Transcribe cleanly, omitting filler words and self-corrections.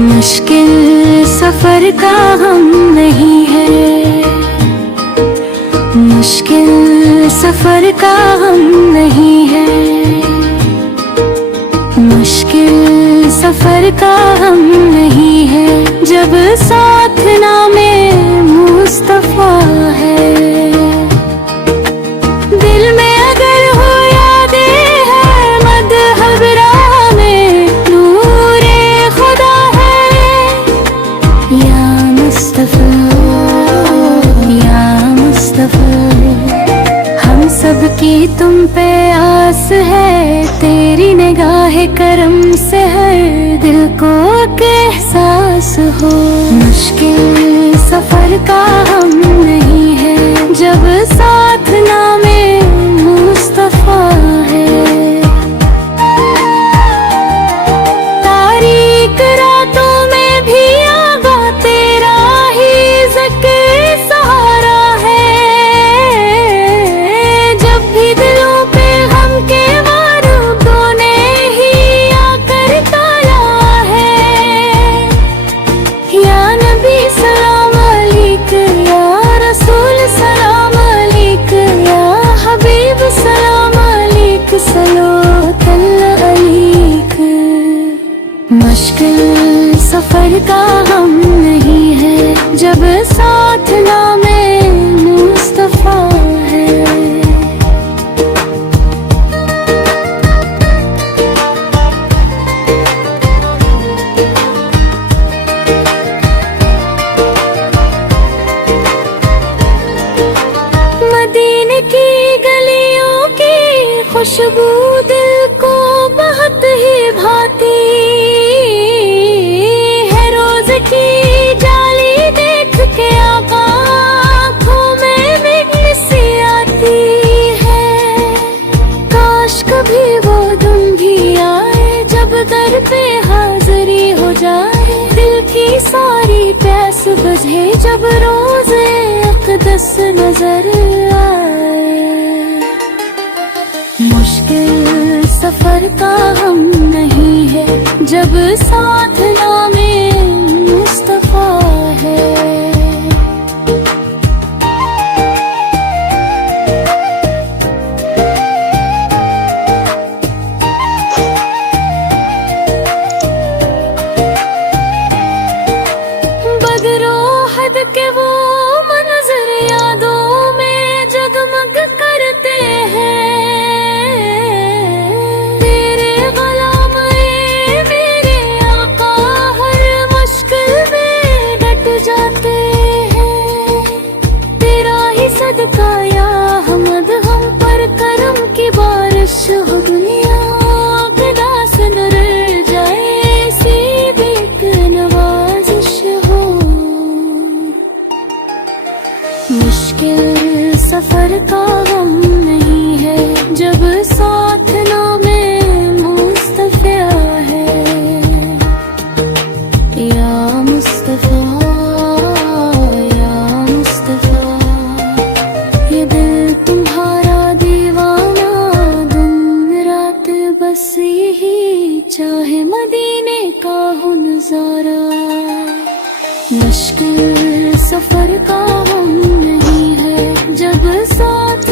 मुश्किल सफर का हम नहीं है, मुश्किल सफर का हम नहीं है, मुश्किल सफर का हम नहीं है। जब साथ नामे मुस्तफा है, दिल में अगर हो यादें है, मदहब राह में नूरे खुदा है। या मुस्तफा, या मुस्तफा, हम सब की तुम पे आस है, तेरी निगाह करम से हर दिल को एहसास हो। मुश्किल सफर का हम नहीं है, जब साथ नामे मुस्तफा है। तारीक रातों में भी आगा तेरा ही ज़िक्र सहारा है। जब भी दिलों पे गम के बारूदों ने ही आकर ताला है। या नबी सलाम अलैक, या रसूल सलाम अलैक, या हबीब सलाम अलैक, सल्लल्लाहु अलैक। मुश्किल सफर का हम नहीं है, जब साथ नामे मुस्तफा है। मदीने की गलियों की खुशबू दिल को बहुत ही भाती है। रोज की जाली देख के आका आँखों में भी सी आती है। काश कभी वो दिन भी आए, जब दर पे हाजिरी हो जाए। दिल की सारी प्यास बुझे, जब रोज़े अक़दस नजर आए। मुश्किल सफर का हम नहीं है, जब साथ नामे मुस्तफा है। बदरोहद के वो मंजर यादों में जगमग करते हैं। तेरे गुलाम मेरे आका हर मुश्किल में डट जाते हैं। तेरा ही सदका या हमद हम पर करम की बारिश हो। दुनिया गदा से नर जाए, ऐसी भी एक नवाजिश हो। मुश्किल सफर का हम नहीं है, जब साथ नामे मुस्तफा है। या मुस्तफा, या मुस्तफा, ये दिल तुम्हारा दीवाना दिन रात बस यही चाहे, मदीने का हो नजारा। मुश्किल सफर का हम नहीं है, जब साथ